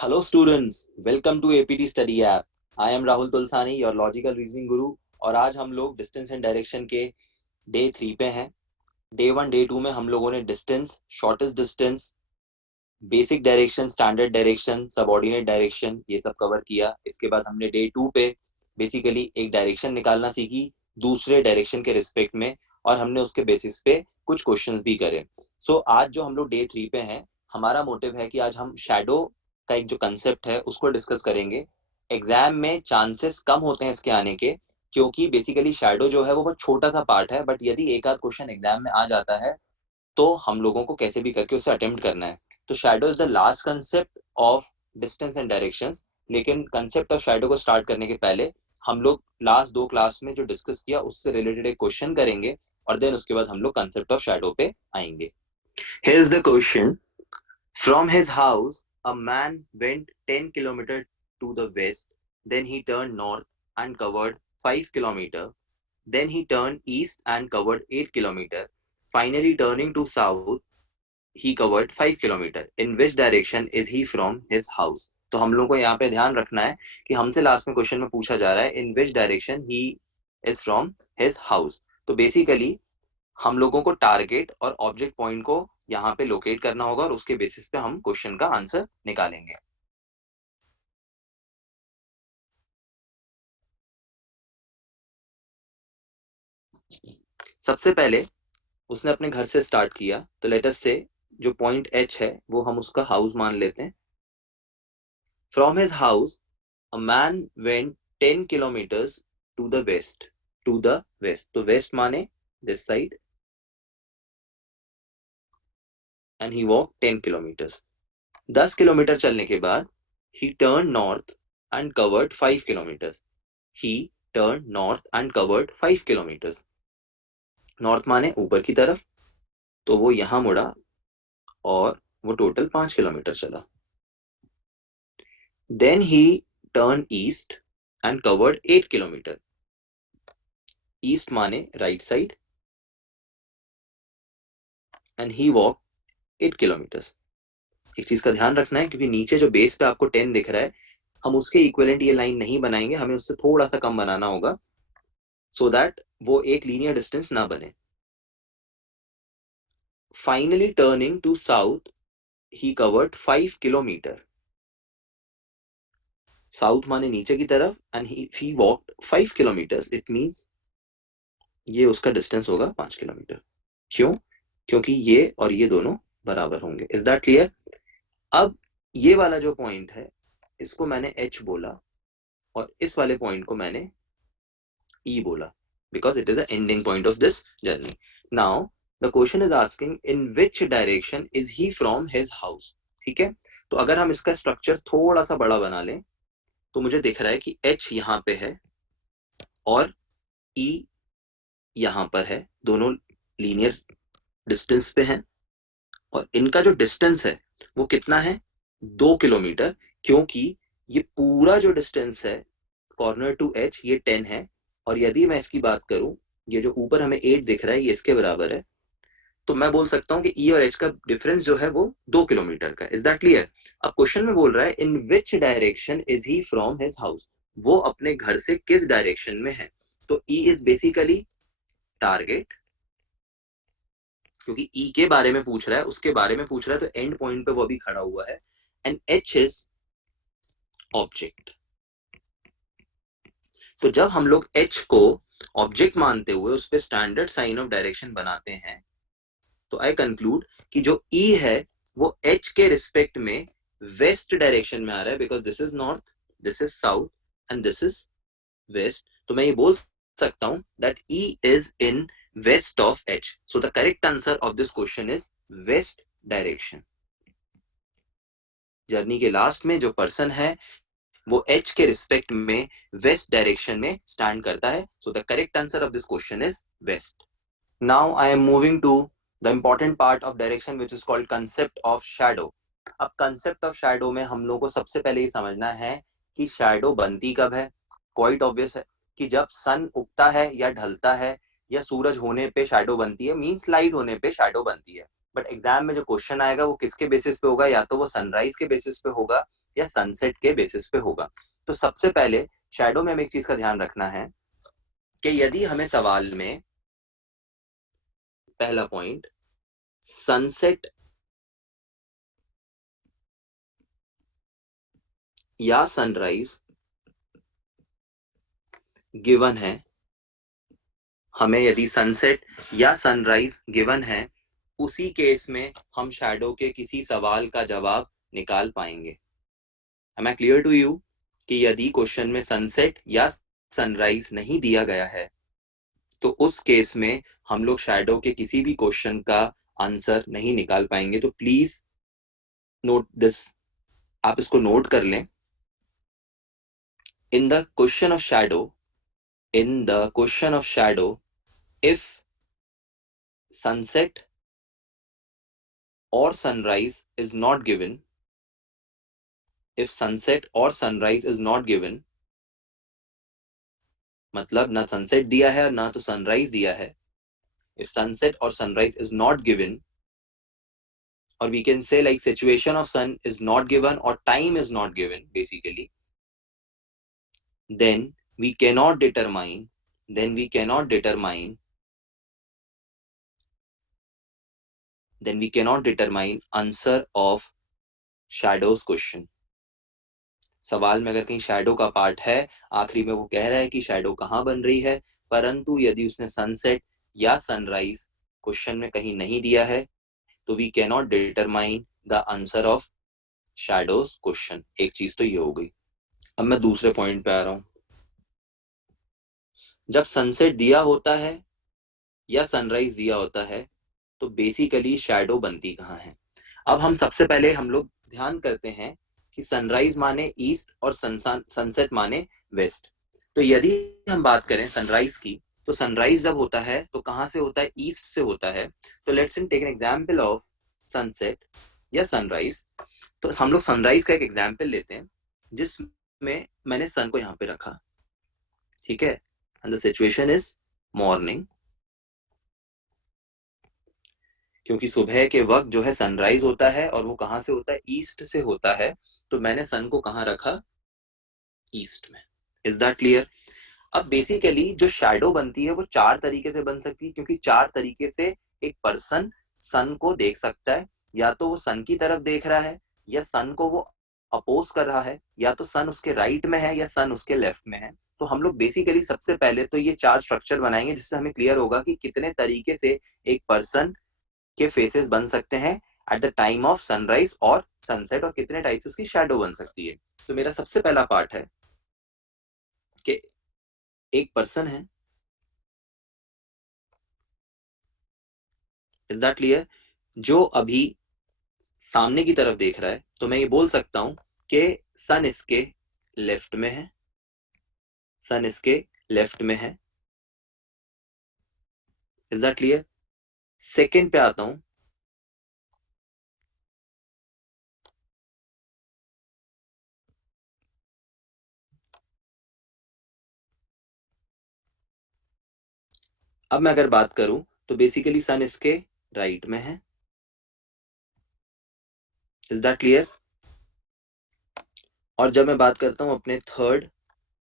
Hello students, welcome to APT Study App. I am Rahul Tulsani, your logical reasoning guru. और आज हम लोग distance and direction के day 3 पे हैं. डे 1 डे 2 में हम लोगों ने distance, shortest distance, basic direction, standard direction, subordinate direction ये सब कवर किया. इसके बाद हमने डे 2 पे बेसिकली एक डायरेक्शन निकालना सीखी दूसरे डायरेक्शन के रिस्पेक्ट में, और हमने उसके बेसिस पे कुछ क्वेश्चंस भी करे. सो आज जो हम लोग डे 3 पे हैं, हमारा मोटिव है कि आज हम शैडो का एक जो कंसेप्ट है उसको डिस्कस करेंगे. एग्जाम में चांसेस कम होते हैं इसके आने के, क्योंकि बेसिकली शैडो जो है वो बहुत छोटा सा पार्ट है, बट यदि एक आध क्वेश्चन एग्जाम में आ जाता है तो हम लोगों को कैसे भी करके उसे अटेम्प्ट करना है. तो shadow is the last concept of distance and directions. लेकिन कंसेप्ट ऑफ शैडो को स्टार्ट करने के पहले हम लोग लास्ट 2 क्लास में जो डिस्कस किया उससे रिलेटेड एक क्वेश्चन करेंगे, और देन उसके बाद हम लोग कंसेप्ट ऑफ शैडो पे आएंगे. Here is the question. From his house, a man went 10 kilometers to the west. Then he turned north and covered 5 kilometers. Then he turned east and covered 8 kilometers. Finally, turning to south, he covered 5 kilometers. In which direction is he from his house? तो हम लोग को यहाँ पे ध्यान रखना है कि हमसे लास्ट में क्वेश्चन में पूछा जा रहा है in which direction he is from his house. तो बेसिकली हम लोगों को टारगेट और ऑब्जेक्ट पॉइंट को यहाँ पे लोकेट करना होगा, और उसके बेसिस पे हम क्वेश्चन का आंसर निकालेंगे. सबसे पहले उसने अपने घर से स्टार्ट किया, तो लेट अस से जो पॉइंट एच है वो हम उसका हाउस मान लेते हैं. From his house a man went 10 kilometres to the west. To the west, तो वेस्ट माने this side, and he walk 10 kilometres. 10 kilometre चलने के बाद he turn north and covered 5 kilometres. He turn north and covered 5 kilometres. North माने ऊपर की तरफ, तो वो यहां मुड़ा और वो टोटल 5 किलोमीटर चला. Then he turn east and covered 8 kilometre. East माने right side, and he walk 8 kilometres. एक चीज का ध्यान रखना है, क्योंकि नीचे जो बेस पे आपको 10 दिख रहा है, हम उसके इक्विवेलेंट ये लाइन नहीं बनाएंगे, हमें उससे थोड़ा सा कम बनाना होगा, सो दैट वो एक लीनियर डिस्टेंस ना बने. Finally turning to south, he covered 5 kilometre. South माने नीचे की तरफ, and he walked 5 kilometres. It means ये उसका डिस्टेंस होगा 5 किलोमीटर. क्यों? क्योंकि ये और ये दोनों बराबर होंगे. Is that clear? अब ये वाला जो पॉइंट है इसको मैंने एच बोला, और इस वाले पॉइंट को मैंने ई बोला, because it is the ending point of this journey. Now the question is asking in which direction is he from his house. ठीक है, तो अगर हम इसका स्ट्रक्चर थोड़ा सा बड़ा बना लें, तो मुझे दिख रहा है कि एच यहां पे है और ई यहां पर है. दोनों लीनियर डिस्टेंस पे हैं, और इनका जो डिस्टेंस है वो कितना है? 2 किलोमीटर. क्योंकि ये पूरा जो डिस्टेंस है कॉर्नर टू एच ये 10 है, और यदि मैं इसकी बात करूं, ये जो ऊपर हमें 8 दिख रहा है ये इसके बराबर है, तो मैं बोल सकता हूं कि ई और एच का डिफरेंस जो है वो 2 किलोमीटर का. Is that clear? अब क्वेश्चन में बोल रहा है in which direction is he from his house. वो अपने घर से किस डायरेक्शन में है. तो ई इज बेसिकली टारगेट, क्योंकि ई के बारे में पूछ रहा है, उसके बारे में पूछ रहा है, तो एंड पॉइंट पे वो अभी खड़ा हुआ है. And H is object. तो जब हम लोग एच को ऑब्जेक्ट मानते हुए उस पर स्टैंडर्ड साइन ऑफ डायरेक्शन बनाते हैं, तो आई कंक्लूड कि जो ई है वो एच के रिस्पेक्ट में वेस्ट डायरेक्शन में आ रहा है, because this is north, this is south, and this is west. तो मैं ये बोल सकता हूं that E is in west of H. So the correct answer of this question is west direction. Journey के लास्ट में जो पर्सन है वो एच के रिस्पेक्ट में वेस्ट डायरेक्शन में स्टैंड करता है. So the correct answer of this question is west. Now I am moving to the important part of direction which is called concept of shadow. अब concept of shadow में हम लोग को सबसे पहले ये समझना है कि शैडो बनती कब है. क्वाइट ऑब्वियस है कि जब सन उगता है या ढलता है, या सूरज होने पे शैडो बनती है, मींस लाइट होने पे शैडो बनती है. बट एग्जाम में जो क्वेश्चन आएगा वो किसके बेसिस पे होगा, या तो वो सनराइज के बेसिस पे होगा या सनसेट के बेसिस पे होगा। तो सबसे पहले शैडो में हमें एक चीज का ध्यान रखना है कि यदि हमें सवाल में पहला पॉइंट सनसेट या सनराइज गिवन है, हमें यदि सनसेट या सनराइज गिवन है, उसी केस में हम शैडो के किसी सवाल का जवाब निकाल पाएंगे। Am I clear to you कि यदि क्वेश्चन में सनसेट या सनराइज नहीं दिया गया है तो उस केस में हम लोग शैडो के किसी भी क्वेश्चन का आंसर नहीं निकाल पाएंगे। तो प्लीज नोट दिस, आप इसको नोट कर लें। In the question of shadow, in the question of shadow, if sunset or sunrise is not given, if sunset or sunrise is not given, मतलब ना सनसेट दिया है ना तो सनराइज दिया है, if sunset or sunrise is not given, or we can say like situation of sun is not given or time is not given basically, then we cannot determine, then we cannot determine, then we cannot determine answer of shadows question। सवाल में अगर कहीं shadow का part है, आखिरी में वो कह रहा है कि शैडो कहाँ बन रही है, परंतु यदि उसने सनसेट या सनराइज क्वेश्चन में कहीं नहीं दिया है तो we can not determine the answer of shadows question. एक चीज तो ये हो गई। अब मैं दूसरे पॉइंट पे आ रहा हूं। जब सनसेट दिया होता है या सनराइज दिया होता है तो बेसिकली शैडो बनती कहाँ है। अब हम सबसे पहले हम लोग ध्यान करते हैं कि सनराइज माने ईस्ट और सनसेट माने वेस्ट। तो यदि हम बात करें सनराइज की, तो सनराइज जब होता है तो कहां से होता है, ईस्ट से होता है। तो let's take an example of sunset या सनराइज। तो हम लोग सनराइज का एक एग्जांपल लेते हैं जिसमें मैंने सन को यहां पे रखा, ठीक है, and the situation is morning. क्योंकि सुबह के वक्त जो है सनराइज होता है और वो कहां से होता है, ईस्ट से होता है। तो मैंने सन को कहां रखा, ईस्ट में। Is that clear. अब बेसिकली जो शैडो बनती है वो चार तरीके से बन सकती है, क्योंकि चार तरीके से एक पर्सन सन को देख सकता है। या तो वो सन की तरफ देख रहा है, या सन को वो अपोज कर रहा है, या तो सन उसके राइट में है या सन उसके लेफ्ट में है। तो हम लोग बेसिकली सबसे पहले तो ये चार स्ट्रक्चर बनाएंगे जिससे हमें क्लियर होगा कि कितने तरीके से एक पर्सन के फेसेस बन सकते हैं at the time of sunrise और सनसेट, और कितने टाइप्स उसकी शैडो बन सकती है। तो मेरा सबसे पहला पार्ट है कि एक पर्सन है, इज दैट क्लियर, जो अभी सामने की तरफ देख रहा है। तो मैं ये बोल सकता हूं कि सन इसके लेफ्ट में है, सन इसके लेफ्ट में है। Is that clear. सेकेंड पे आता हूं, अब मैं अगर बात करूं तो बेसिकली सन इसके राइट में है। Is that clear. और जब मैं बात करता हूं अपने थर्ड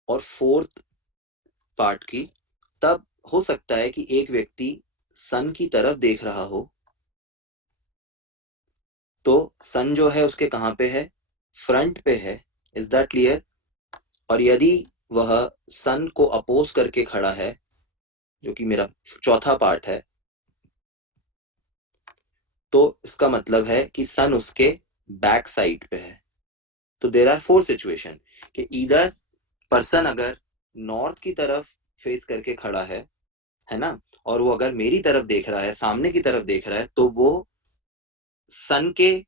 और फोर्थ पार्ट की, तब हो सकता है कि एक व्यक्ति सन की तरफ देख रहा हो, तो सन जो है उसके कहां पे है, फ्रंट पे है। Is that clear. और यदि वह सन को अपोज करके खड़ा है, जो कि मेरा चौथा पार्ट है, तो इसका मतलब है कि सन उसके बैक साइड पे है। तो देर आर फोर सिचुएशन कि इधर पर्सन अगर नॉर्थ की तरफ फेस करके खड़ा है ना, और वो अगर मेरी तरफ देख रहा है, सामने की तरफ देख रहा है, तो वो सन के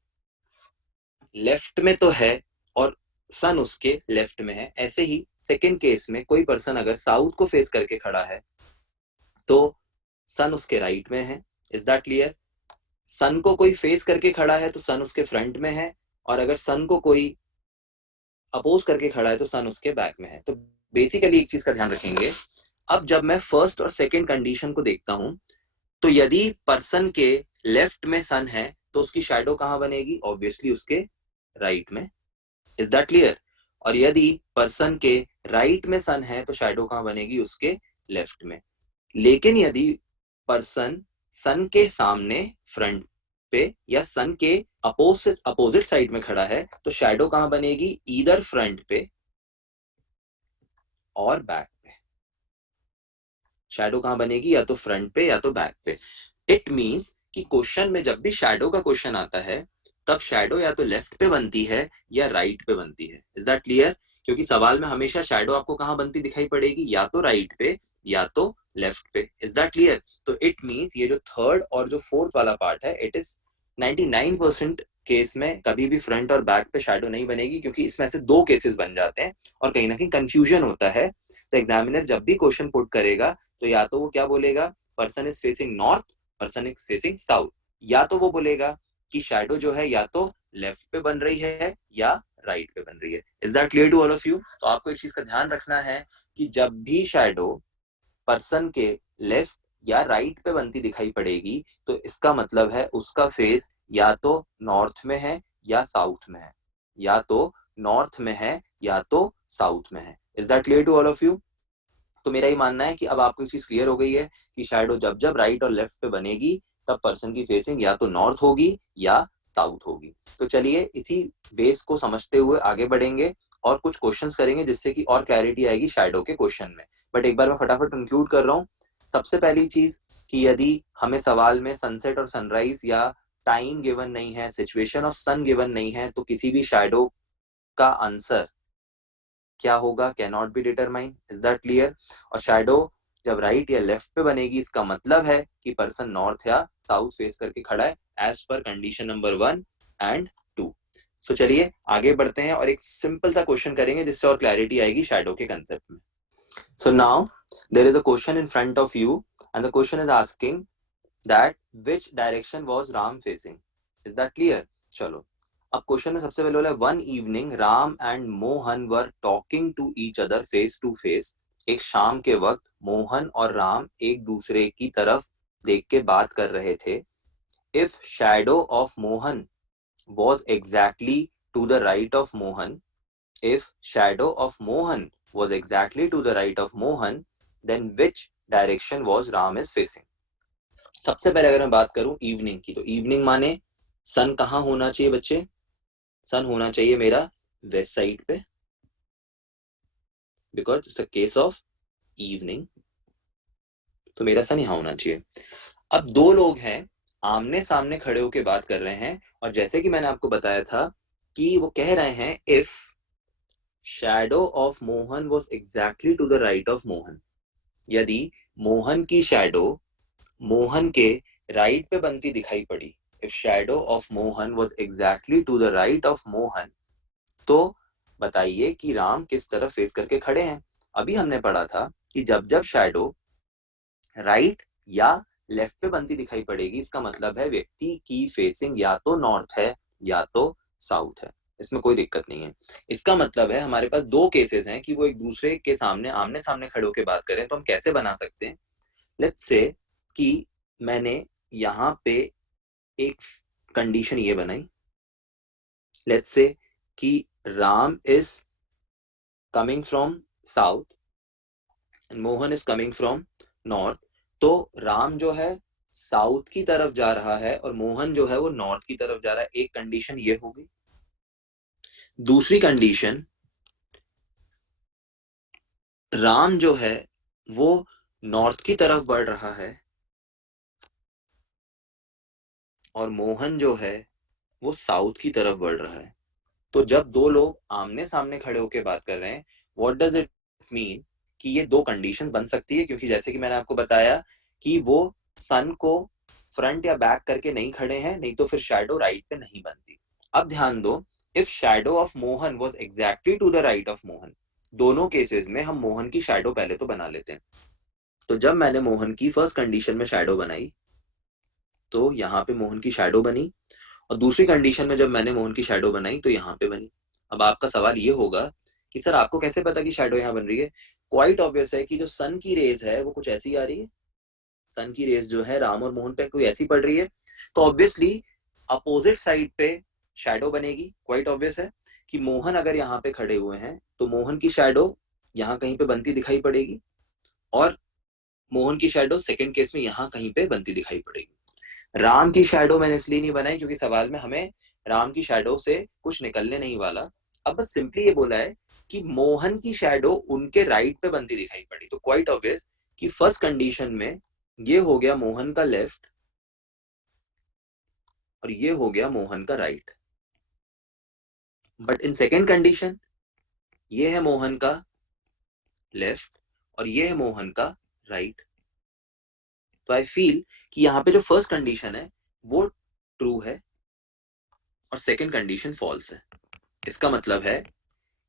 लेफ्ट में तो है और सन उसके लेफ्ट में है। ऐसे ही सेकेंड केस में कोई पर्सन अगर साउथ को फेस करके खड़ा है तो सन उसके राइट में है। Is that clear. सन को कोई फेस करके खड़ा है तो सन उसके फ्रंट में है, और अगर सन को कोई अपोज करके खड़ा है तो सन उसके बैक में है। तो बेसिकली एक चीज का ध्यान रखेंगे, अब जब मैं फर्स्ट और सेकेंड कंडीशन को देखता हूं, तो यदि पर्सन के लेफ्ट में सन है तो उसकी शैडो कहाँ बनेगी? ऑब्वियसली उसके राइट में। Is that clear? और यदि पर्सन के राइट में सन है तो शैडो कहाँ बनेगी? उसके लेफ्ट में। लेकिन यदि पर्सन सन के सामने फ्रंट पे या सन के अपोजिट साइड में खड़ा है तो शैडो कहाँ बनेगी? ईदर फ्रंट पे और बैक पे। शैडो कहाँ बनेगी? या तो फ्रंट पे या तो बैक पे। इट मीन्स कि क्वेश्चन में जब भी शैडो का क्वेश्चन आता है तब शैडो या तो लेफ्ट पे बनती है या राइट पे बनती है। Is that clear? क्योंकि सवाल में हमेशा शैडो आपको कहाँ बनती दिखाई पड़ेगी? या तो राइट पे या तो लेफ्ट पे। Is that clear? तो इट मीन्स ये जो थर्ड और जो फोर्थ वाला पार्ट है, इट इज 99% केस में कभी भी फ्रंट और बैक पे शैडो नहीं बनेगी, क्योंकि इसमें से दो केसेस बन जाते हैं और कहीं ना कहीं कंफ्यूजन होता है। तो एग्जामिनर जब भी क्वेश्चन पुट करेगा तो या तो वो क्या बोलेगा? Person is facing north, person is facing south. या तो वो बोलेगा कि शैडो जो है या तो लेफ्ट पे बन रही है या राइट पे बन रही है। Is that clear to all of you? तो आपको इस चीज का ध्यान रखना है कि जब भी शैडो पर्सन के लेफ्ट या राइट पे बनती दिखाई पड़ेगी तो इसका मतलब है उसका फेस या तो नॉर्थ में है या साउथ में है, या तो नॉर्थ में है या तो साउथ में है। Is that clear to all of you? तो मेरा ही मानना है कि अब आपको चीज क्लियर हो गई है कि शैडो जब जब राइट और लेफ्ट पे बनेगी तब पर्सन की फेसिंग या तो नॉर्थ होगी या साउथ होगी। तो चलिए इसी बेस को समझते हुए आगे बढ़ेंगे और कुछ क्वेश्चंस करेंगे जिससे कि और क्लैरिटी आएगी शैडो के क्वेश्चन में। बट एक बार मैं फटाफट कंक्लूड कर रहा हूँ। सबसे पहली चीज कि यदि हमें सवाल में सनसेट और सनराइज या टाइम गिवन नहीं है, सिचुएशन ऑफ सन गिवन नहीं है, तो किसी भी शैडो का आंसर क्या होगा? Can not be determine. Is that clear? और शैडो जब राइट या लेफ्ट पे बनेगी इसका मतलब है कि पर्सन नॉर्थ या साउथ फेस करके खड़ा है, as per condition number 1 and 2। सो चलिए आगे बढ़ते हैं और एक सिंपल सा क्वेश्चन करेंगे जिससे और क्लैरिटी आएगी शैडो के कंसेप्ट में। So now there is a question in front of you and the question is asking that which direction was Ram facing. Is that clear? चलो अब क्वेश्चन में सबसे पहले बोला one evening Ram and Mohan were talking to each other face to face. एक शाम के वक्त मोहन और राम एक दूसरे की तरफ देख के बात कर रहे थे। If shadow of Mohan was exactly to the right of Mohan, if shadow of Mohan was exactly to the right of Mohan, then which direction was Ram is facing. सबसे पहले अगर मैं बात करूं इवनिंग की, तो इवनिंग माने सन कहाँ होना चाहिए बच्चे? सन होना चाहिए मेरा वेस्ट साइड पे, because it's a case of evening. तो मेरा सन यहां होना चाहिए। अब दो लोग हैं, आमने सामने खड़े होकर बात कर रहे हैं, और जैसे कि मैंने आपको बताया था कि वो कह रहे हैं if shadow of Mohan was exactly to the right of Mohan, यदि मोहन की शैडो मोहन के राइट पे बनती दिखाई पड़ी, if shadow of Mohan was exactly to the right of Mohan, तो बताइए कि राम किस तरफ फेस करके खड़े हैं। अभी हमने पढ़ा था कि जब जब शैडो राइट या लेफ्ट पे बनती दिखाई पड़ेगी इसका मतलब है व्यक्ति की फेसिंग या तो नॉर्थ है या तो साउथ है। इसमें कोई दिक्कत नहीं है। इसका मतलब है हमारे पास दो केसेस हैं कि वो एक दूसरे के सामने आमने सामने खड़े होकर बात करें। तो हम कैसे बना सकते हैं? लेट्स से कि मैंने यहाँ पे एक कंडीशन ये बनाई, लेट्स से कि Ram is coming from south and Mohan is coming from north. तो राम जो है साउथ की तरफ जा रहा है और मोहन जो है वो नॉर्थ की तरफ जा रहा है। एक कंडीशन ये होगी। दूसरी कंडीशन, राम जो है वो नॉर्थ की तरफ बढ़ रहा है और मोहन जो है वो साउथ की तरफ बढ़ रहा है। तो जब दो लोग आमने सामने खड़े होकर बात कर रहे हैं, व्हाट डज इट मीन कि ये दो कंडीशंस बन सकती है, क्योंकि जैसे कि मैंने आपको बताया कि वो सन को फ्रंट या बैक करके नहीं खड़े हैं, नहीं तो फिर शैडो राइट पे नहीं बनती। अब ध्यान दो, if shadow of Mohan was exactly to the right of Mohan, दोनों केसेस में हम मोहन की शैडो पहले तो बना लेते हैं। तो जब मैंने मोहन की फर्स्ट कंडीशन में शैडो बनाई तो यहाँ पे मोहन की शैडो बनी, और दूसरी कंडीशन में जब मैंने मोहन की शैडो बनाई तो यहाँ पे बनी। अब आपका सवाल ये होगा कि सर आपको कैसे पता कि शैडो यहाँ बन रही है? क्वाइट ऑब्वियस है कि जो सन की रेज है वो कुछ ऐसी आ रही है। सन की रेज जो है राम और मोहन पे कोई ऐसी पड़ रही है तो ऑब्वियसली अपोजिट साइड पे शैडो बनेगी। क्वाइट ऑब्वियस है कि मोहन अगर यहाँ पे खड़े हुए हैं तो मोहन की शैडो यहाँ कहीं पे बनती दिखाई पड़ेगी, और मोहन की शैडो सेकंड केस में यहाँ कहीं पे बनती दिखाई पड़ेगी। राम की शैडो मैंने इसलिए नहीं बनाई क्योंकि सवाल में हमें राम की शैडो से कुछ निकलने नहीं वाला। अब बस सिंपली ये बोला है कि मोहन की शैडो उनके राइट पे बनती दिखाई पड़ी, तो क्वाइट ऑब्वियस कि फर्स्ट कंडीशन में ये हो गया मोहन का लेफ्ट और ये हो गया मोहन का right. But in second condition ये है मोहन का लेफ्ट और ये है मोहन का राइट। तो आई फील कि यहाँ पे जो फर्स्ट कंडीशन है वो ट्रू है और सेकेंड कंडीशन फॉल्स है। इसका मतलब है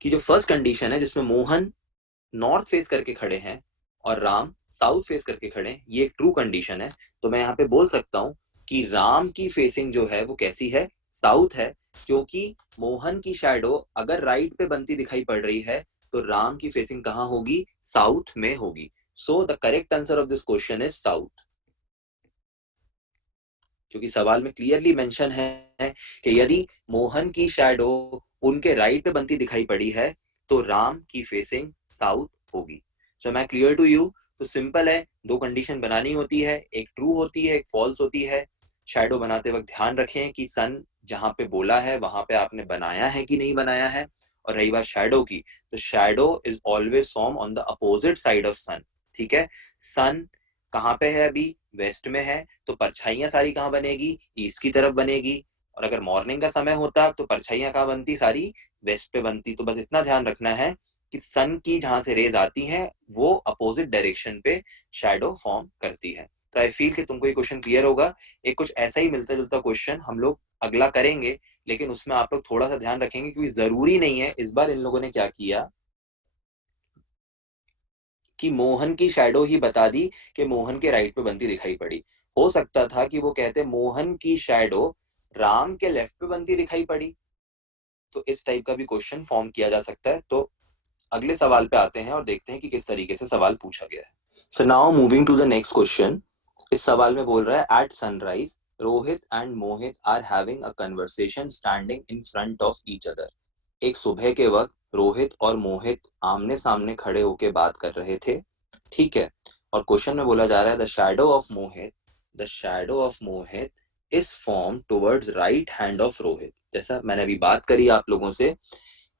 कि जो फर्स्ट कंडीशन है जिसमें मोहन नॉर्थ फेस करके खड़े हैं और राम साउथ फेस करके खड़े हैं, ये एक ट्रू कंडीशन है। तो मैं यहाँ पे बोल सकता हूं कि राम की फेसिंग जो है वो कैसी है, साउथ है, क्योंकि मोहन की शैडो अगर राइट पे बनती दिखाई पड़ रही है तो राम की फेसिंग कहां होगी, साउथ में होगी। सो the correct answer of this question is south, क्योंकि सवाल में क्लियरली मेंशन है कि यदि मोहन की शैडो उनके राइट पे बनती दिखाई पड़ी है तो राम की फेसिंग साउथ होगी। सो मैं क्लियर टू यू। तो सिंपल है, दो कंडीशन बनानी होती है, एक ट्रू होती है एक फॉल्स होती है। शैडो बनाते वक्त ध्यान रखें कि सन जहां पे बोला है वहां पे आपने बनाया है कि नहीं बनाया है। और रही बात शैडो की, तो shadow is always form on the opposite side of sun. ठीक है, सन कहाँ पे है, अभी वेस्ट में है, तो परछाइयां सारी कहाँ बनेगी, ईस्ट की तरफ बनेगी। और अगर मॉर्निंग का समय होता तो परछाइयां कहाँ बनती, सारी वेस्ट पे बनती। तो बस इतना ध्यान रखना है कि सन की जहां से रेज आती हैं वो अपोजिट डायरेक्शन पे शैडो फॉर्म करती है। तो आई फील कि तुमको ये क्वेश्चन क्लियर होगा। एक कुछ ऐसा ही मिलता जुलता क्वेश्चन हम लोग अगला करेंगे, लेकिन उसमें आप लोग थोड़ा सा ध्यान रखेंगे क्योंकि जरूरी नहीं है। इस बार इन लोगों ने क्या किया कि मोहन की शैडो ही बता दी कि मोहन के राइट पे बनती दिखाई पड़ी। हो सकता था कि वो कहते मोहन की शैडो राम के लेफ्ट पे बनती दिखाई पड़ी, तो इस टाइप का भी क्वेश्चन फॉर्म किया जा सकता है। तो अगले सवाल पे आते हैं और देखते हैं कि किस तरीके से सवाल पूछा गया है। So now moving to the next question. इस सवाल में बोल रहा है at sunrise Rohit and Mohit are having a conversation standing in front of each other. एक सुबह के वक्त रोहित और मोहित आमने सामने खड़े होकर बात कर रहे थे। ठीक है, और क्वेश्चन में बोला जा रहा है the shadow of Mohit is form towards right hand of Rohit. जैसा मैंने अभी बात करी आप लोगों से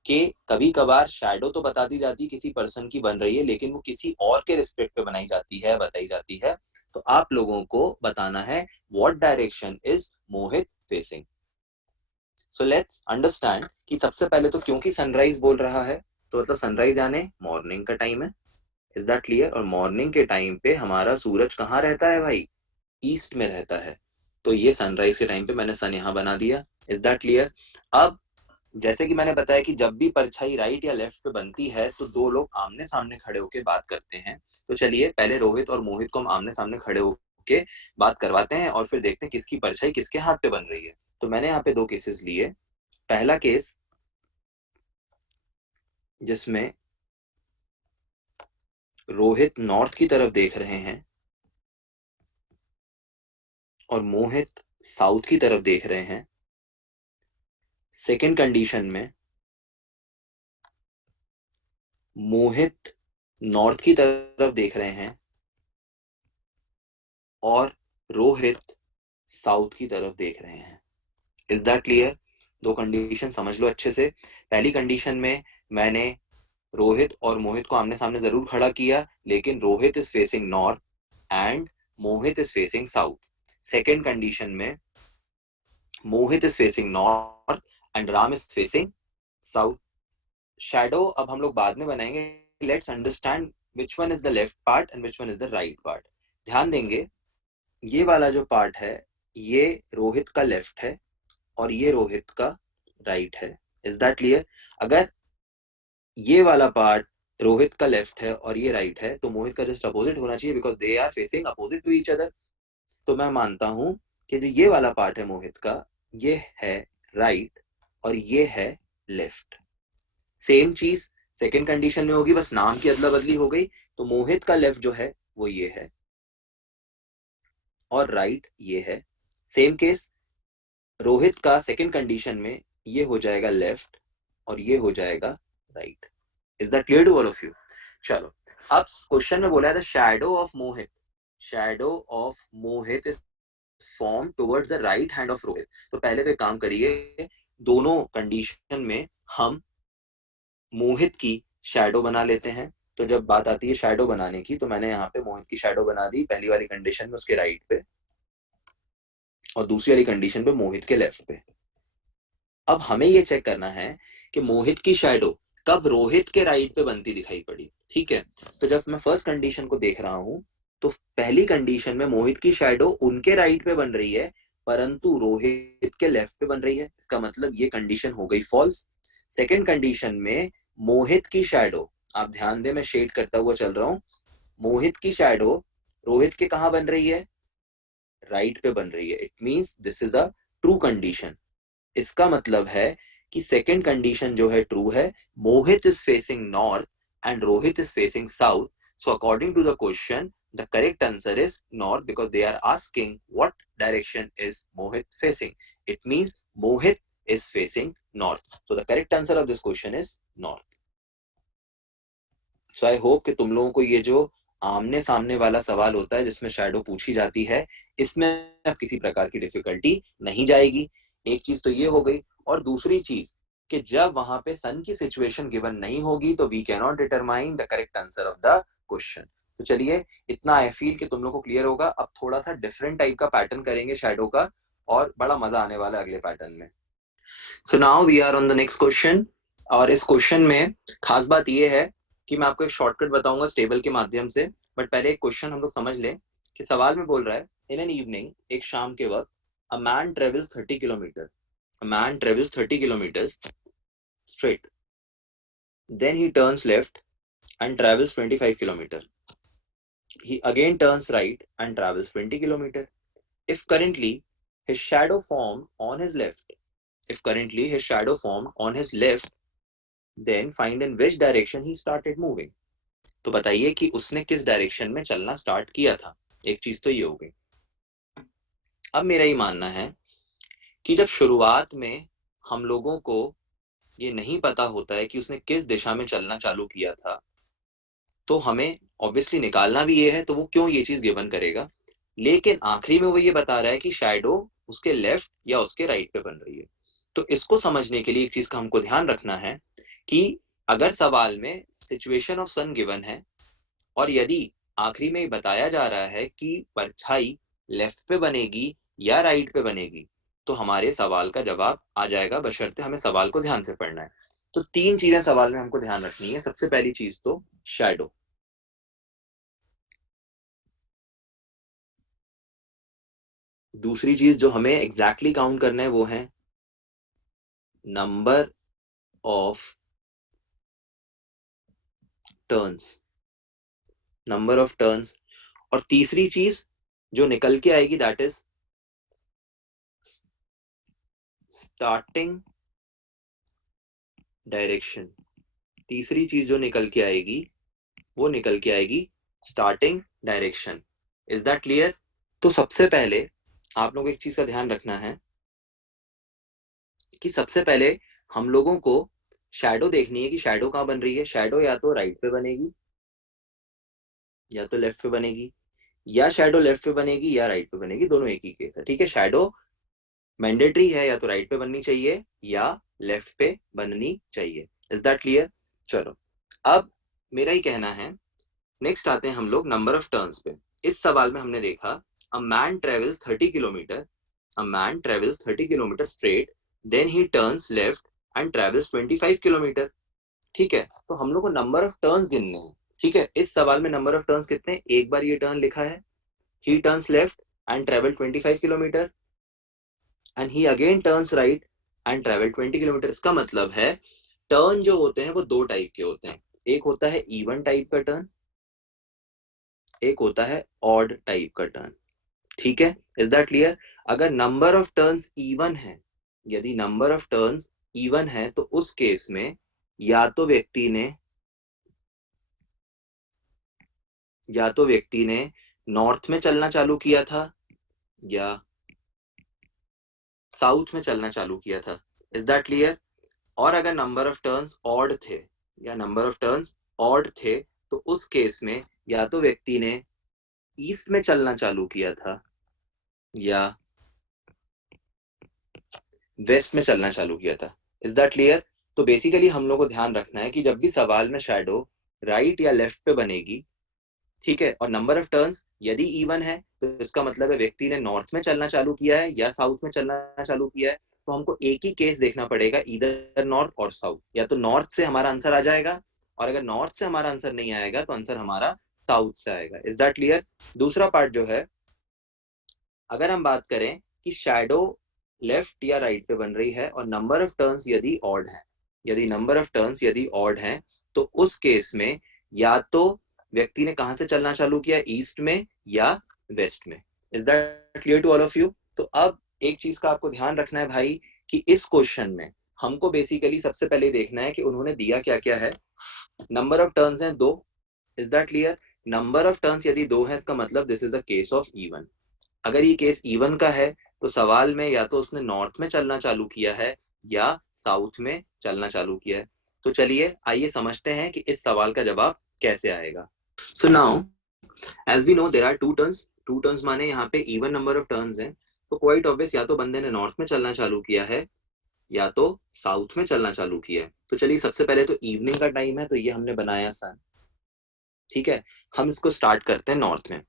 कि कभी कभार शैडो तो बता दी जाती है किसी पर्सन की बन रही है, लेकिन वो किसी और के रिस्पेक्ट पे बनाई जाती है, बताई जाती है। तो आप लोगों को बताना है what direction is Mohit facing. So let's understand कि सबसे पहले तो क्योंकि सनराइज बोल रहा है तो मतलब सनराइज यानी मॉर्निंग का टाइम है। Is that clear? और मॉर्निंग के टाइम पे हमारा सूरज कहाँ रहता है भाई, ईस्ट में रहता है। तो ये सनराइज के टाइम पे मैंने सन यहाँ बना दिया। Is that clear? अब जैसे कि मैंने बताया कि जब भी परछाई राइट या लेफ्ट पे बनती है तो दो लोग आमने सामने खड़े होके बात करते हैं। तो चलिए पहले रोहित और मोहित को हम आमने सामने खड़े होके बात करवाते हैं और फिर देखते हैं किसकी परछाई किसके हाथ पे बन रही है। तो मैंने यहाँ पे दो केसेस लिए। पहला केस जिसमें रोहित नॉर्थ की तरफ देख रहे हैं और मोहित साउथ की तरफ देख रहे हैं। सेकेंड कंडीशन में मोहित नॉर्थ की तरफ देख रहे हैं और रोहित साउथ की तरफ देख रहे हैं। Is that clear? दो कंडीशन समझ लो अच्छे से। पहली कंडीशन में मैंने रोहित और मोहित को आमने सामने जरूर खड़ा किया, लेकिन Rohit is facing north and Mohit is facing south. Second condition में Mohit is facing north and Ram is facing south. Shadow अब हम लोग बाद में बनाएंगे। Let's understand which one is the left part and which one is the right part. ध्यान देंगे, ये वाला जो पार्ट है ये रोहित का लेफ्ट है और ये रोहित का राइट है। Is that clear? अगर ये वाला पार्ट रोहित का लेफ्ट है और ये राइट है तो मोहित का जस्ट अपोजिट होना चाहिए because they are facing opposite to each other. तो मैं मानता हूं कि जो ये वाला पार्ट है मोहित का, ये है राइट और ये है लेफ्ट। सेम चीज सेकेंड कंडीशन में होगी, बस नाम की अदला बदली हो गई। तो मोहित का लेफ्ट जो है वो ये है और राइट ये है। सेम केस, रोहित का सेकंड कंडीशन में ये हो जाएगा लेफ्ट और ये हो जाएगा right. Is that clear to all of you? चलो, अब क्वेश्चन में बोला है the shadow of Mohit, shadow of Mohit is form towards the right hand of Rohit. तो पहले तो एक काम करिए, दोनों कंडीशन में हम मोहित की शैडो बना लेते हैं। तो जब बात आती है शैडो बनाने की, तो मैंने यहाँ पे मोहित की शैडो बना दी पहली वाली कंडीशन में उसके राइट पे, और दूसरी वाली कंडीशन पे मोहित के लेफ्ट पे। अब हमें ये चेक करना है कि मोहित की शैडो कब रोहित के राइट पे बनती दिखाई पड़ी। ठीक है, तो जब मैं फर्स्ट कंडीशन को देख रहा हूं, तो पहली कंडीशन में मोहित की शैडो उनके राइट पे बन रही है, परंतु रोहित के लेफ्ट पे बन रही है। इसका मतलब ये कंडीशन हो गई फॉल्स। सेकेंड कंडीशन में मोहित की शैडो, आप ध्यान दें मैं शेड करता हुआ चल रहा हूं, मोहित की शैडो रोहित के कहां बन रही है? राइट पे बन रही है। It means this is a true condition. इसका मतलब है कि सेकंड कंडीशन जो है ट्रू है, Mohit is facing north and Rohit is facing south. So according to the question the correct answer is north, because they are asking what direction is Mohit facing. It means Mohit is facing north. So the correct answer of this question is north. So I hope कि तुम लोगों को ये जो आमने सामने वाला सवाल होता है जिसमें शैडो पूछी जाती है, इसमें अब किसी प्रकार की डिफिकल्टी नहीं जाएगी। एक चीज तो ये हो गई, और दूसरी चीज कि जब वहां पे सन की सिचुएशन गिवन नहीं होगी तो we can not determine the correct answer of the question. तो चलिए, इतना आई फील कि तुम लोग को क्लियर होगा। अब थोड़ा सा डिफरेंट टाइप का पैटर्न करेंगे शैडो का, और बड़ा मजा आने वाला है अगले पैटर्न में। So now we are on the next question, और इस क्वेश्चन में खास बात यह है कि मैं आपको एक शॉर्टकट बताऊंगा टेबल के माध्यम से, बट पहले एक क्वेश्चन हम लोग समझ लें कि सवाल में बोल रहा है इन एन इवनिंग, एक शाम के वक्त, अ man travels 30 kilometre, a man travels 30 kilometre straight, then he turns left and travels 25 kilometer, he again turns right and travels 20 kilometer. If currently his shadow formed on his left, if currently his shadow formed on his left, then find in which direction he started moving. तो बताइए कि उसने किस direction में चलना start किया था। एक चीज तो ये हो गई। अब मेरा ये मानना है कि जब शुरुआत में हम लोगों को ये नहीं पता होता है कि उसने किस दिशा में चलना चालू किया था, तो हमें ऑब्वियसली निकालना भी ये है, तो वो क्यों ये चीज गिवन करेगा। लेकिन आखिरी में वो ये बता रहा है कि शैडो उसके लेफ्ट या उसके राइट पे बन रही है। तो इसको समझने के लिए एक चीज का हमको ध्यान रखना है कि अगर सवाल में सिचुएशन ऑफ सन गिवन है, और यदि आखिरी में बताया जा रहा है कि परछाई लेफ्ट पे बनेगी या राइट पे बनेगी, तो हमारे सवाल का जवाब आ जाएगा, बशर्ते हमें सवाल को ध्यान से पढ़ना है। तो तीन चीजें सवाल में हमको ध्यान रखनी है। सबसे पहली चीज तो शैडो, दूसरी चीज जो हमें एग्जैक्टली काउंट करना है वो है number of turns, number of turns, और तीसरी चीज जो निकल के आएगी दैट इज स्टार्टिंग डायरेक्शन। तीसरी चीज जो निकल के आएगी वो निकल के आएगी starting direction. Is that clear? तो सबसे पहले आप लोग एक चीज का ध्यान रखना है कि सबसे पहले हम लोगों को शैडो देखनी है कि शैडो कहां बन रही है। शैडो या तो राइट पे बनेगी या तो लेफ्ट पे बनेगी, या शैडो लेफ्ट पे बनेगी या राइट पे बनेगी, दोनों एक ही केस है। ठीक है, शैडो मैंडेटरी है, या तो राइट पे बननी चाहिए या लेफ्ट पे बननी चाहिए। Is that clear? चलो, अब मेरा ही कहना है, नेक्स्ट आते हैं हम लोग नंबर ऑफ टर्न्स पे। इस सवाल में हमने देखा a man travels 30 kilometre, a man travels 30 kilometre straight, then he turns left and travels 25 kilometre. ठीक है, तो हम लोग को नंबर ऑफ टर्न्स गिनने हैं। ठीक है, इस सवाल में नंबर ऑफ टर्न्स कितने हैं? एक बार ये टर्न लिखा है, he turns left and travel 25 kilometre, and he again turns right and travel 20 kilometre. इसका मतलब है टर्न जो होते हैं वो दो टाइप के होते हैं, एक होता है इवन टाइप का टर्न, एक होता है ऑड टाइप का टर्न। ठीक है, इज दैट क्लियर? अगर नंबर ऑफ टर्न्स इवन है, यदि नंबर ऑफ टर्न्स इवन है, तो उस केस में या तो व्यक्ति ने नॉर्थ में चलना चालू किया था, या साउथ में चलना चालू किया था। Is that clear? और अगर नंबर ऑफ टर्न्स ऑड थे या नंबर ऑफ टर्न्स ऑड थे तो उस केस में या तो व्यक्ति ने ईस्ट में चलना चालू किया था या वेस्ट में चलना चालू किया था। Is that clear? तो बेसिकली हम लोग को ध्यान रखना है कि जब भी सवाल में शैडो राइट या लेफ्ट पे बनेगी, ठीक है, और नंबर ऑफ टर्न्स यदि इवन है तो इसका मतलब है व्यक्ति ने नॉर्थ में चलना चालू किया है या साउथ में चलना चालू किया है। तो हमको एक ही केस देखना पड़ेगा, इधर नॉर्थ और साउथ। या तो नॉर्थ से हमारा आंसर आ जाएगा, और अगर नॉर्थ से हमारा आंसर नहीं आएगा तो आंसर हमारा साउथ से आएगा। Is that clear? दूसरा पार्ट जो है, अगर हम बात करें कि शैडो लेफ्ट या राइट पे बन रही है और नंबर ऑफ टर्न्स यदि ऑड है, यदि नंबर ऑफ टर्न्स यदि ऑड है तो उस केस में या तो व्यक्ति ने कहां से चलना चालू किया, ईस्ट में या वेस्ट में। Is that clear to all of you? तो अब एक चीज का आपको ध्यान रखना है भाई कि इस क्वेश्चन में हमको बेसिकली सबसे पहले देखना है कि उन्होंने दिया क्या क्या है। नंबर ऑफ टर्न्स हैं 2। Is that clear? Number of turns यदि 2 है इसका मतलब this is the case of even. अगर ये केस इवन का है तो सवाल में या तो उसने नॉर्थ में चलना चालू किया है या साउथ में चलना चालू किया है। तो चलिए आइए समझते हैं कि इस सवाल का जवाब कैसे आएगा। So now as we know there are two turns माने यहाँ पे इवन नंबर ऑफ टर्न्स हैं। तो क्वाइट ऑब्वियस या तो बंदे ने नॉर्थ में चलना चालू किया है या तो साउथ में चलना चालू किया है। तो चलिए सबसे पहले तो इवनिंग का टाइम है तो ये हमने बनाया सन, ठीक है। हम इसको स्टार्ट करते हैं नॉर्थ में।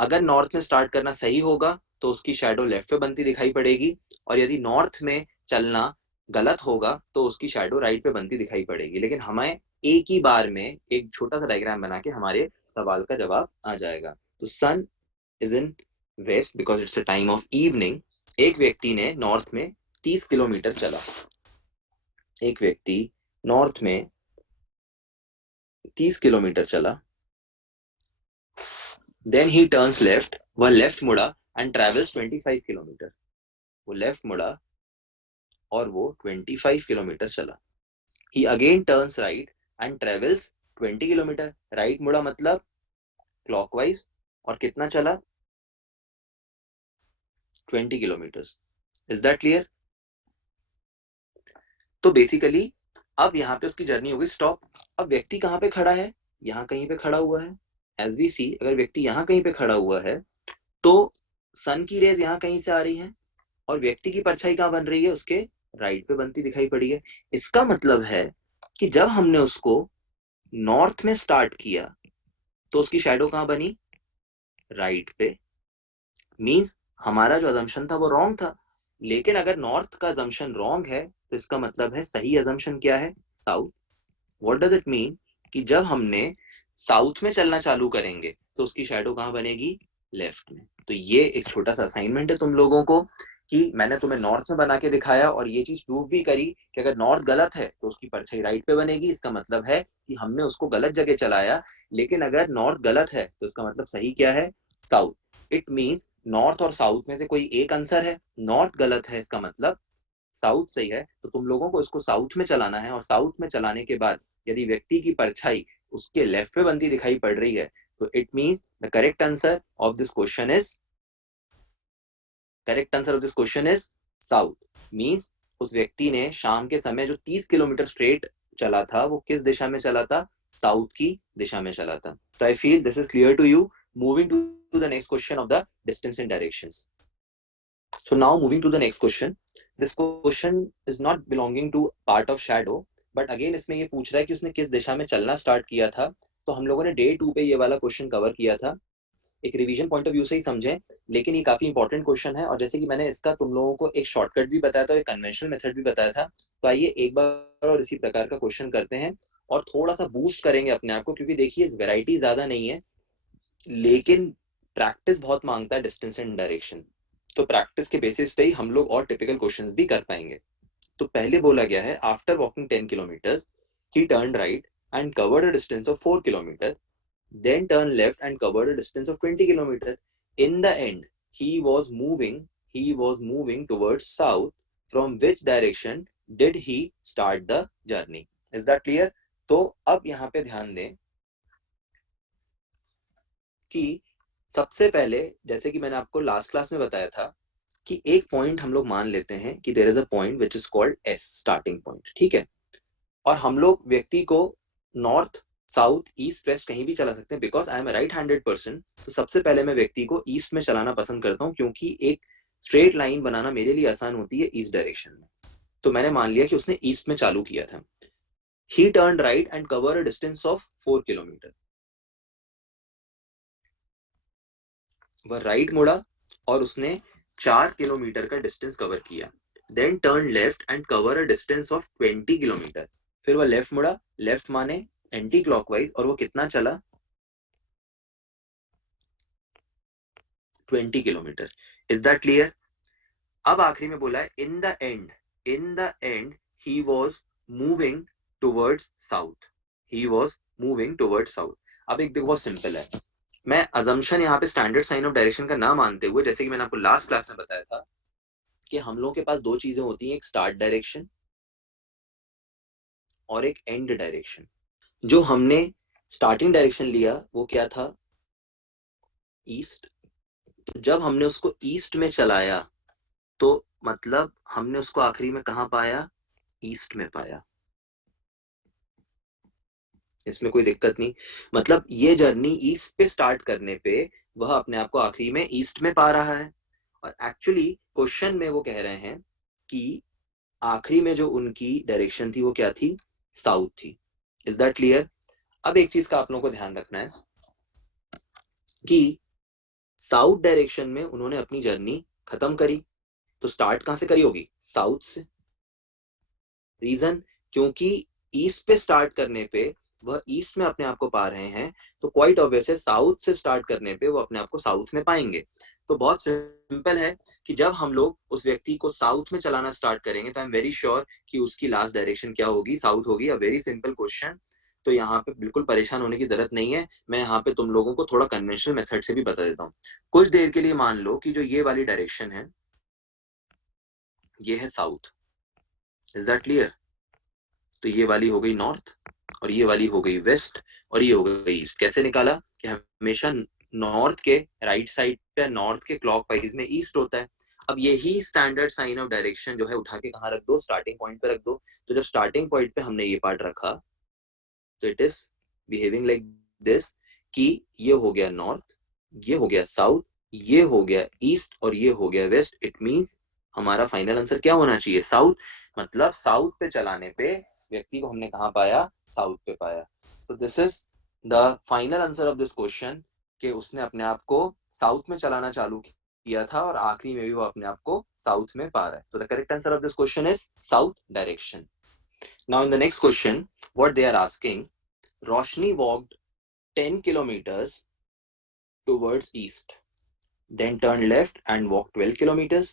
अगर नॉर्थ में स्टार्ट करना सही होगा तो उसकी शैडो लेफ्ट पे बनती दिखाई पड़ेगी, और यदि नॉर्थ में चलना गलत होगा तो उसकी शैडो राइट पे बनती दिखाई पड़ेगी। लेकिन हमें एक ही बार में एक छोटा सा डायग्राम बना के हमारे सवाल का जवाब आ जाएगा। तो sun is in west because it's a time of evening. एक व्यक्ति ने नॉर्थ में 30 किलोमीटर चला, एक व्यक्ति नॉर्थ में 30 किलोमीटर चला। देन ही टर्न्स लेफ्ट, वह लेफ्ट मुड़ा एंड ट्रेवल्स 25 किलोमीटर। वो लेफ्ट मुड़ा और वो 25 किलोमीटर चला। He again turns right and travels 20 kilometre. Right मुड़ा मतलब क्लॉकवाइज, और कितना चला, 20 किलोमीटर। Is that clear? तो बेसिकली अब यहाँ पे उसकी जर्नी हो गई स्टॉप। अब व्यक्ति कहाँ पे खड़ा है, यहाँ कहीं पे खड़ा हुआ है। एज वी सी, अगर व्यक्ति यहाँ कहीं पे खड़ा हुआ है तो सन की रेज यहाँ कहीं से आ रही है और व्यक्ति की परछाई कहाँ बन रही है, उसके राइट पे बनती दिखाई पड़ी है। इसका मतलब है कि जब हमने उसको नॉर्थ में स्टार्ट किया तो उसकी शैडो कहाँ बनी, राइट पे। मींस हमारा जो अजम्पशन था वो रॉन्ग था। लेकिन अगर नॉर्थ का अजम्पशन रॉन्ग है तो इसका मतलब है सही अजम्पशन क्या है, south. What does it mean कि जब हमने साउथ में चलना चालू करेंगे तो उसकी शैडो कहाँ बनेगी, लेफ्ट में। तो ये एक छोटा सा असाइनमेंट है तुम लोगों को कि मैंने तुम्हें नॉर्थ में बना के दिखाया और ये चीज प्रूव भी करी कि अगर नॉर्थ गलत है तो उसकी परछाई राइट पे बनेगी। इसका मतलब है कि हमने उसको गलत जगह चलाया। लेकिन अगर नॉर्थ गलत है तो इसका मतलब सही क्या है, साउथ। इट मीन्स नॉर्थ और साउथ में से कोई एक आंसर है। नॉर्थ गलत है इसका मतलब साउथ सही है। तो तुम लोगों को इसको साउथ में चलाना है, और साउथ में चलाने के बाद यदि व्यक्ति की परछाई उसके लेफ्ट पे बनती दिखाई पड़ रही है तो it means the correct answer of this question is, correct answer of this question is south. Means उस व्यक्ति ने शाम के समय जो 30 किलोमीटर स्ट्रेट चला था वो किस दिशा में चला था, साउथ की दिशा में चला था। तो I feel this is clear to you. Moving to the next question of the distance and directions. So now moving to the next question. This question is not belonging to part of shadow, but again इसमें ये पूछ रहा है कि उसने किस दिशा में चलना स्टार्ट किया था। तो हम लोगों ने डे 2 पे ये वाला क्वेश्चन कवर किया था। एक रिवीजन पॉइंट ऑफ व्यू से ही समझें, लेकिन ये काफी इंपॉर्टेंट क्वेश्चन है। और जैसे कि मैंने इसका तुम लोगों को एक शॉर्टकट भी बताया था, एक कन्वेंशनल मेथड भी बताया था। तो आइए एक बार और इसी प्रकार का क्वेश्चन करते हैं और थोड़ा सा बूस्ट करेंगे अपने आप को, क्योंकि देखिए वेराइटी ज्यादा नहीं है लेकिन प्रैक्टिस बहुत मांगता है डिस्टेंस एंड डायरेक्शन। तो प्रैक्टिस के बेसिस पे ही हम लोग और टिपिकल क्वेश्चंस भी कर पाएंगे। तो पहले बोला गया है after walking 10 kilometre he turn right and covered a distance of 4 kilometre, then turned left and covered a distance of 20 kilometers. In the end, he was moving towards south. From which direction did he start the journey? Is that clear? तो अब यहाँ पे ध्यान दें कि सबसे पहले, जैसे कि मैंने आपको लास्ट क्लास में बताया था कि एक पॉइंट हम लोग मान लेते हैं कि there is a point which is called S, starting point, ठीक है। और हम लोग व्यक्ति को नॉर्थ, साउथ, ईस्ट, वेस्ट कहीं भी चला सकते हैं, because I am right handed person. तो सबसे पहले मैं व्यक्ति को ईस्ट में चलाना पसंद करता हूँ, क्योंकि एक स्ट्रेट लाइन बनाना मेरे लिए आसान होती है ईस्ट डायरेक्शन में। तो मैंने मान लिया कि उसने ईस्ट में चालू किया था। He turn right and cover a distance of 4 kilometre. वह राइट मुड़ा और उसने 4 किलोमीटर का डिस्टेंस कवर किया। Then turn left and cover a distance of 20 kilometre. फिर वह लेफ्ट मुड़ा, लेफ्ट माने एंटी क्लॉकवाइज, और वो कितना चला? 20 किलोमीटर। Is that clear? अब आखिरी में बोला है in the end, in the and he was moving towards south, he was moving towards south. अब एक देखो बहुत सिंपल है, मैं अजम्पशन यहाँ पे स्टैंडर्ड साइन ऑफ डायरेक्शन का ना मानते हुए, जैसे कि मैंने आपको लास्ट क्लास में बताया था कि हम लोगों के पास दो चीजें होती हैं, एक स्टार्ट डायरेक्शन और एक एंड डायरेक्शन। जो हमने स्टार्टिंग डायरेक्शन लिया वो क्या था? ईस्ट। तो जब हमने उसको ईस्ट में चलाया तो मतलब हमने उसको आखिरी में कहाँ पाया? ईस्ट में पाया। इसमें कोई दिक्कत नहीं, मतलब ये जर्नी ईस्ट पे स्टार्ट करने पे वह अपने आप को आखिरी में ईस्ट में पा रहा है। और एक्चुअली क्वेश्चन में वो कह रहे हैं कि आखिरी में जो उनकी डायरेक्शन थी वो क्या थी? साउथ थी। Is that clear? अब एक चीज का आप लोगों को ध्यान रखना है कि साउथ डायरेक्शन में उन्होंने अपनी जर्नी खत्म करी। तो स्टार्ट कहां से करी होगी? साउथ से। रीजन? क्योंकि ईस्ट पे स्टार्ट करने पे वह ईस्ट में अपने आप को पा रहे हैं, तो क्वाइट ऑब्वियस है साउथ से स्टार्ट करने पे वो अपने आप को साउथ में पाएंगे। तो बहुत सिंपल है कि जब हम लोग उस व्यक्ति को साउथ में चलाना स्टार्ट करेंगे तो आई एम वेरी श्योर कि उसकी लास्ट डायरेक्शन क्या होगी? साउथ होगी। A very simple question. तो यहाँ पे बिल्कुल परेशान होने की जरूरत नहीं है। मैं यहाँ पे तुम लोगों को थोड़ा कन्वेंशनल मेथड से भी बता देता हूँ। कुछ देर के लिए मान लो कि जो ये वाली डायरेक्शन है ये है साउथ। Is that clear? तो ये वाली हो गई नॉर्थ और ये वाली हो गई वेस्ट और ये हो गई ईस्ट। कैसे निकाला? कि हमेशा नॉर्थ के राइट साइड पे, नॉर्थ के क्लॉकवाइज में ईस्ट होता है। अब यही स्टैंडर्ड साइन ऑफ डायरेक्शन जो है उठा के कहाँ रख दो? स्टार्टिंग पॉइंट पे रख दो। तो जब स्टार्टिंग पॉइंट पे हमने ये पार्ट रखा तो it is behaving like this, कि ये हो गया नॉर्थ, ये हो गया साउथ, ये हो गया ईस्ट और ये हो गया वेस्ट। इट मींस हमारा फाइनल आंसर क्या होना चाहिए? साउथ। मतलब साउथ पे चलाने पे व्यक्ति को हमने कहाँ पाया? साउथ पे पाया। So this is the final answer of this question, कि उसने अपने आप को साउथ में चलाना चालू किया था और आखिरी में भी वो अपने आप को साउथ में पा रहा है। तो the correct answer of this question is south direction. Now in the next question what they are asking, Roshni walked 10 kilometers towards east, then turned left and walked 12 kilometers.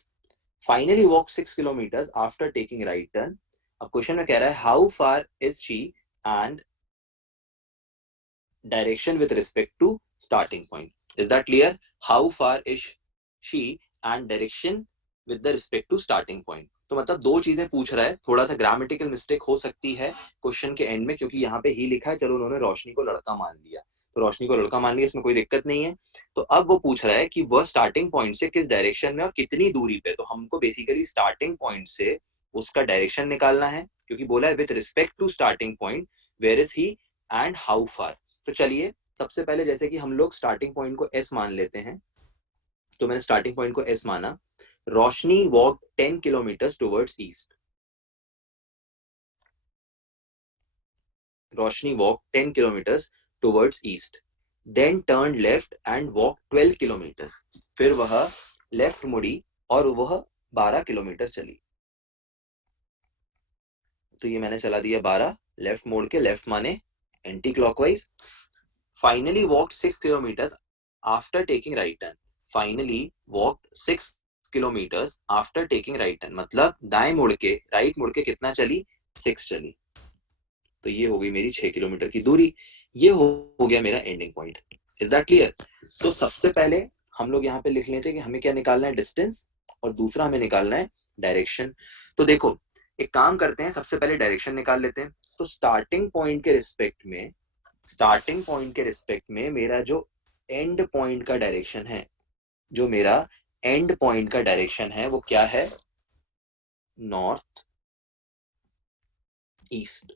Finally walked 6 kilometers after taking right turn. अब question में कह रहा है how far is she and direction with respect to starting point. Is that clear? How far is she and direction with the respect to starting point. तो मतलब दो चीजें पूछ रहा है। थोड़ा सा ग्रामेटिकल मिस्टेक हो सकती है क्वेश्चन के एंड में, क्योंकि यहाँ पे ही लिखा है, चलो उन्होंने रोशनी को लड़का मान लिया, तो रोशनी को लड़का मान लिया, इसमें कोई दिक्कत नहीं है। तो अब वो पूछ रहा है कि वह स्टार्टिंग पॉइंट से किस डायरेक्शन में और कितनी दूरी पे। तो हमको बेसिकली स्टार्टिंग पॉइंट से उसका डायरेक्शन निकालना है, क्योंकि बोला है with respect to starting point where is he and how far. तो चलिए सबसे पहले जैसे कि हम लोग स्टार्टिंग पॉइंट को एस मान लेते हैं, तो मैंने स्टार्टिंग पॉइंट को एस माना। Roshni walk 10 kilometre towards east. Roshni walk 10 kilometre towards east, then turn left and walk 12 kilometre. फिर वह लेफ्ट मुड़ी और वह 12 किलोमीटर चली। तो ये मैंने चला दिया 12, लेफ्ट मोड़ के, लेफ्ट माने anti clockwise. Finally walk 6 kilometre after taking right turn. Finally walk 6 kilometre after taking right turn, मतलब दाएं मुड़ के, राइट मुड़ के कितना चली? 6 चली। तो ये हो गई मेरी 6 किलोमीटर की दूरी। ये हो गया मेरा ending point. Is that clear? तो सबसे पहले हम लोग यहाँ पे लिख लेते हैं कि हमें क्या निकालना है? डिस्टेंस, और दूसरा हमें निकालना है डायरेक्शन। तो देखो एक काम करते हैं, सबसे पहले डायरेक्शन निकाल लेते हैं। तो स्टार्टिंग पॉइंट के रिस्पेक्ट में, स्टार्टिंग पॉइंट के रिस्पेक्ट में मेरा जो एंड पॉइंट का डायरेक्शन है, जो मेरा एंड पॉइंट का डायरेक्शन है वो क्या है, north east,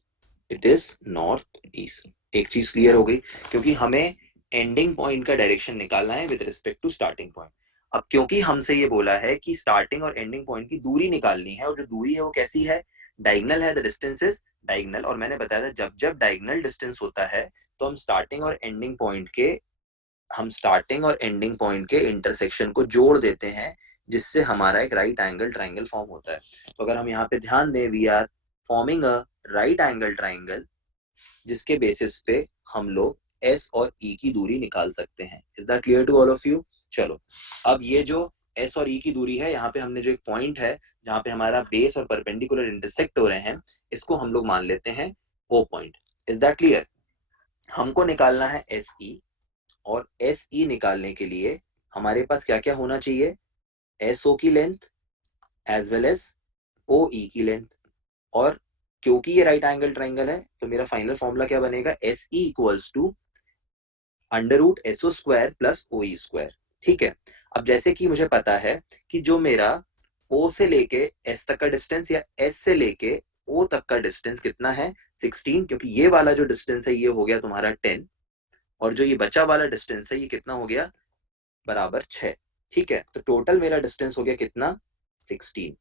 it is north east. एक चीज क्लियर हो गई, क्योंकि हमें एंडिंग पॉइंट का डायरेक्शन निकालना है with respect to starting point. अब क्योंकि हमसे ये बोला है कि स्टार्टिंग और एंडिंग पॉइंट की दूरी निकालनी है, और जो दूरी है वो कैसी है, डायगोनल है, द डिस्टेंस इज डायगोनल। और मैंने बताया था जब जब डायगोनल डिस्टेंस होता है तो हम स्टार्टिंग और एंडिंग पॉइंट के इंटरसेक्शन को जोड़ देते हैं, जिससे हमारा एक राइट एंगल ट्राइंगल फॉर्म होता है। तो अगर हम यहाँ पे ध्यान दें, we are forming a right angle triangle, जिसके बेसिस पे हम लोग एस और ई की दूरी निकाल सकते हैं। Is that clear to all of you? चलो, अब ये जो एस और ई की दूरी है, यहाँ पे हमने जो एक पॉइंट है जहाँ पे हमारा बेस और परपेंडिकुलर इंटरसेक्ट हो रहे हैं, इसको हम लोग मान लेते हैं O point. Is that clear? हमको निकालना है एस ई, और एस ई निकालने के लिए हमारे पास क्या क्या होना चाहिए, एस ओ की लेंथ एज वेल एज ओ ई की लेंथ। और क्योंकि ये राइट एंगल ट्राइंगल है तो मेरा फाइनल फॉर्मूला क्या बनेगा, S E equals to under root S O square plus O E square. ठीक है, अब जैसे कि मुझे पता है कि जो मेरा ओ से लेके एस तक का डिस्टेंस या एस से लेके ओ तक का डिस्टेंस कितना है, 16, क्योंकि ये वाला जो डिस्टेंस है ये हो गया तुम्हारा 10, और जो ये बचा वाला डिस्टेंस है ये कितना हो गया, बराबर 6। ठीक है, तो टोटल मेरा डिस्टेंस हो गया कितना, 16।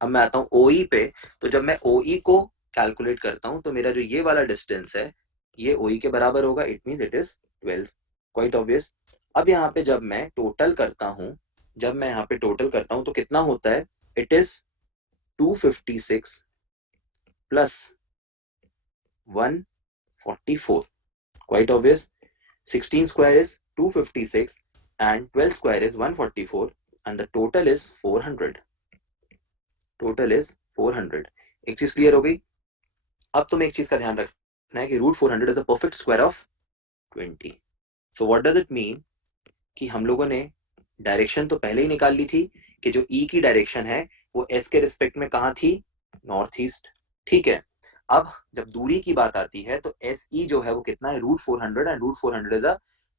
अब मैं आता हूँ OE पे, तो जब मैं OE को कैलकुलेट करता हूँ तो मेरा जो ये वाला डिस्टेंस है ये OE के बराबर होगा, it means it is 12, quite obvious. अब यहाँ पे जब मैं टोटल करता हूँ, तो कितना होता है, it is 256 plus 144, quite obvious. 16 square is 256 and 12 square is 144 and the total is 400, एक चीज क्लियर हो गई। अब तुम्हें एक चीज का ध्यान रखना है कि root 400 is a perfect square of 20। So what does it mean कि हम लोगों ने डायरेक्शन तो पहले ही निकाल ली थी कि जो ई की डायरेक्शन है वो एस के रिस्पेक्ट में कहाँ थी, नॉर्थ ईस्ट। ठीक है, अब जब दूरी की बात आती है तो एस ई जो है वो कितना है, root 400, and root 400 is a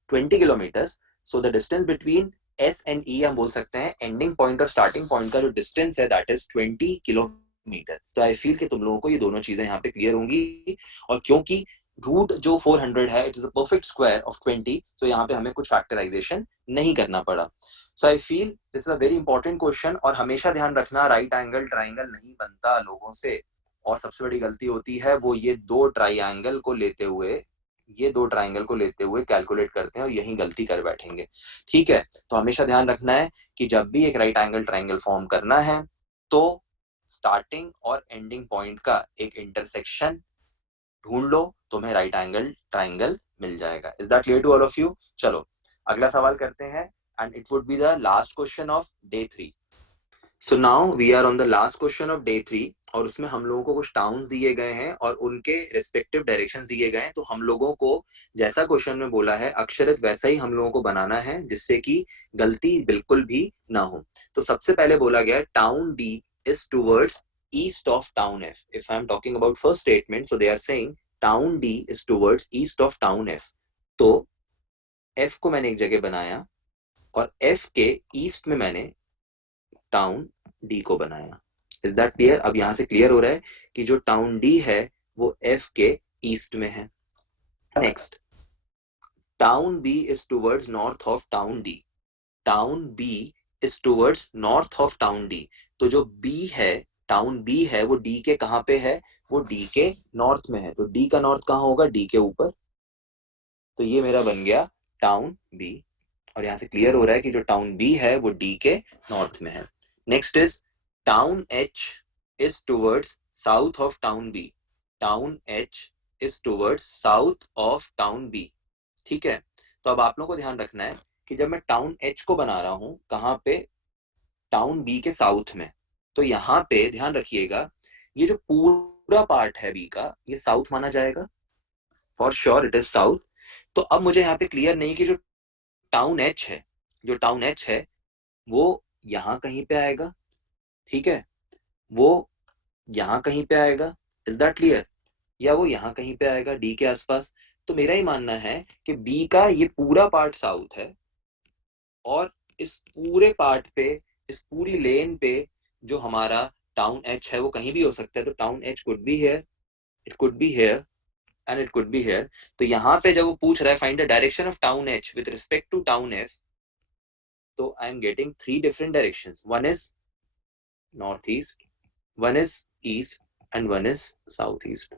20 kilometre. So the distance between S and E हम बोल सकते हैं एंडिंग पॉइंट और स्टार्टिंग पॉइंट का जो डिस्टेंस है दैट इज 20 किलोमीटर। तो आई फील कि तुम लोगों को ये दोनों चीजें यहाँ पे क्लियर होंगी। और क्योंकि रूट जो 400 है it is a perfect square of 20, so यहाँ पे हमें कुछ फैक्टराइजेशन नहीं करना पड़ा। So I feel this is a very important question. और हमेशा ध्यान रखना, राइट एंगल ट्राइंगल नहीं बनता लोगों से, और सबसे बड़ी गलती होती है वो ये दो ट्राइंगल को लेते हुए कैलकुलेट करते हैं और यही गलती कर बैठेंगे। ठीक है, तो हमेशा ध्यान रखना है कि जब भी एक राइट एंगल ट्राइंगल फॉर्म करना है तो स्टार्टिंग और एंडिंग पॉइंट का एक इंटरसेक्शन ढूंढ लो, तुम्हें राइट एंगल ट्राइंगल मिल जाएगा। Is that clear to all of you? चलो अगला सवाल करते हैं, and it would be the last question of day 3। So now we are on the last question of day 3, और उसमें हम लोगों को कुछ टाउन्स दिए गए हैं और उनके रिस्पेक्टिव डायरेक्शंस दिए गए हैं। तो हम लोगों को जैसा क्वेश्चन में बोला है अक्षरित वैसा ही हम लोगों को बनाना है, जिससे कि गलती बिल्कुल भी ना हो। तो सबसे पहले बोला गया town D is towards east of town F. If I am talking about first statement, so they are saying town D is towards east of town F. तो एफ को मैंने एक जगह बनाया और एफ के ईस्ट में मैंने टाउन डी को बनाया। Is that clear? अब यहां से क्लियर हो रहा है कि जो टाउन डी है वो एफ के ईस्ट में है। Next, town B is towards north of town D. Town B is towards north of town D. तो जो बी है, टाउन बी है, वो डी के कहां पे है, वो डी के नॉर्थ में है। तो डी का नॉर्थ कहां होगा, डी के ऊपर। तो ये मेरा बन गया टाउन बी, और यहां से क्लियर हो रहा है कि जो टाउन बी है वो डी के नॉर्थ में है। Next is town H is towards south of town B. Town H is towards south of town B. ठीक है, तो अब आप लोगों को ध्यान रखना है कि जब मैं टाउन एच को बना रहा हूं कहां पे, टाउन बी के साउथ में, तो यहां पे ध्यान रखिएगा ये जो पूरा पार्ट है बी का ये साउथ माना जाएगा, for sure it is south. तो अब मुझे यहाँ पे क्लियर नहीं कि जो टाउन एच है, वो यहां कहीं पे आएगा। ठीक है, वो यहां कहीं पे आएगा, इज दैट क्लियर, या वो यहां कहीं पे आएगा डी के आसपास। तो मेरा ही मानना है कि बी का ये पूरा पार्ट साउथ है और इस पूरे पार्ट पे, इस पूरी लेन पे जो हमारा टाउन एच है वो कहीं भी हो सकता है, तो town H could be here, it could be here and it could be here. तो यहाँ पे जब वो पूछ रहा है find the direction of town H with respect to town F, तो I am getting 3 different directions, one is north east, one is east and one is south east.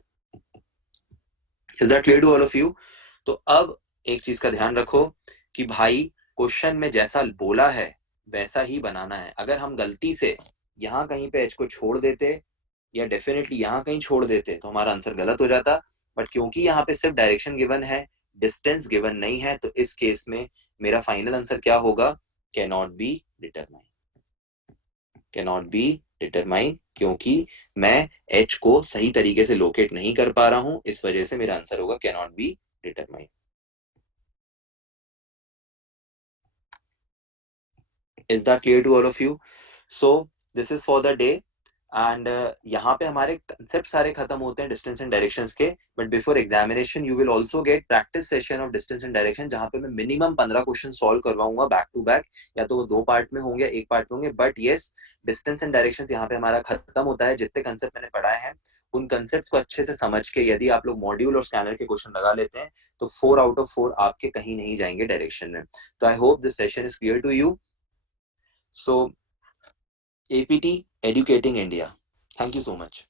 Is that clear to all of you? तो अब एक चीज का ध्यान रखो कि भाई क्वेश्चन में जैसा बोला है वैसा ही बनाना है। अगर हम गलती से यहाँ कहीं पे एच को छोड़ देते या डेफिनेटली यहाँ कहीं छोड़ देते तो हमारा आंसर गलत हो जाता, बट क्योंकि यहाँ पे सिर्फ डायरेक्शन गिवन है, डिस्टेंस गिवन नहीं है, तो इस केस में मेरा फाइनल आंसर क्या होगा? Cannot be determine, cannot be determine, क्योंकि मैं एच को सही तरीके से लोकेट नहीं कर पा रहा हूं, इस वजह से मेरा आंसर होगा cannot be determine. Is that clear to all of you? So this is for the day and यहाँ पे हमारे कंसेप्ट सारे खत्म होते हैं डिस्टेंस एंड डायरेक्शंस के, but before examination you will also get practice session of distance and direction, जहाँ पे मैं मिनिमम 15 क्वेश्चन सॉल्व करवाऊंगा बैक टू बैक, या तो वो 2 पार्ट में होंगे, 1 पार्ट में होंगे, but yes distance and directions यहाँ पे हमारा खत्म होता है। जितने कंसेप्ट मैंने पढ़ाए हैं उन कंसेप्ट को अच्छे से समझ के यदि आप लोग मॉड्यूल और स्कैनर के क्वेश्चन लगा लेते हैं तो 4 आउट ऑफ 4 आपके कहीं नहीं जाएंगे डायरेक्शन में। तो I hope this session is clear to you. So APT Educating India. Thank you so much.